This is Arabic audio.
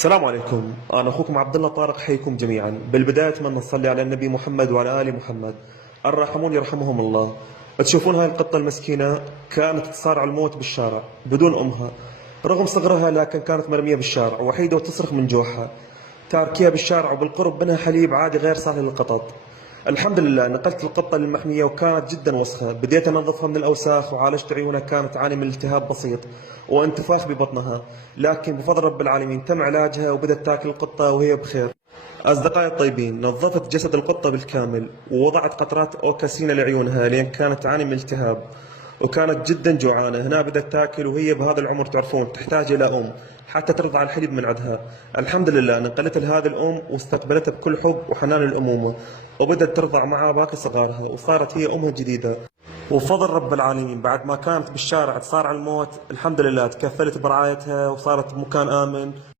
السلام عليكم، أنا أخوكم عبد الله طارق، حيكم جميعا. بالبداية أتمنى نصلي على النبي محمد وعلى آل محمد. الراحمون يرحمهم الله. تشوفون هاي القطة المسكينة كانت تصارع الموت بالشارع بدون أمها، رغم صغرها لكن كانت مرمية بالشارع وحيدة وتصرخ من جوعها، تاركيها بالشارع وبالقرب منها حليب عادي غير سهل للقطط. الحمد لله نقلت القطة للمحمية وكانت جدا وسخة، بديت أنظفها من الأوساخ وعالجت عيونها، كانت تعاني من التهاب بسيط وانتفاخ ببطنها، لكن بفضل رب العالمين تم علاجها وبدأت تاكل القطة وهي بخير. أصدقائي الطيبين، نظفت جسد القطة بالكامل ووضعت قطرات أوكاسينا لعيونها لأن كانت تعاني من التهاب وكانت جدا جوعانة. هنا بدأت تاكل وهي بهذا العمر تعرفون تحتاج إلى أم حتى ترضع الحليب من عندها. الحمد لله نقلت لهذه الأم واستقبلتها بكل حب وحنان الأمومة، وبدأت ترضع معها باقي صغارها وصارت هي أمها الجديدة. وفضل رب العالمين بعد ما كانت بالشارع تصارع الموت، الحمد لله تكفلت برعايتها وصارت بمكان آمن.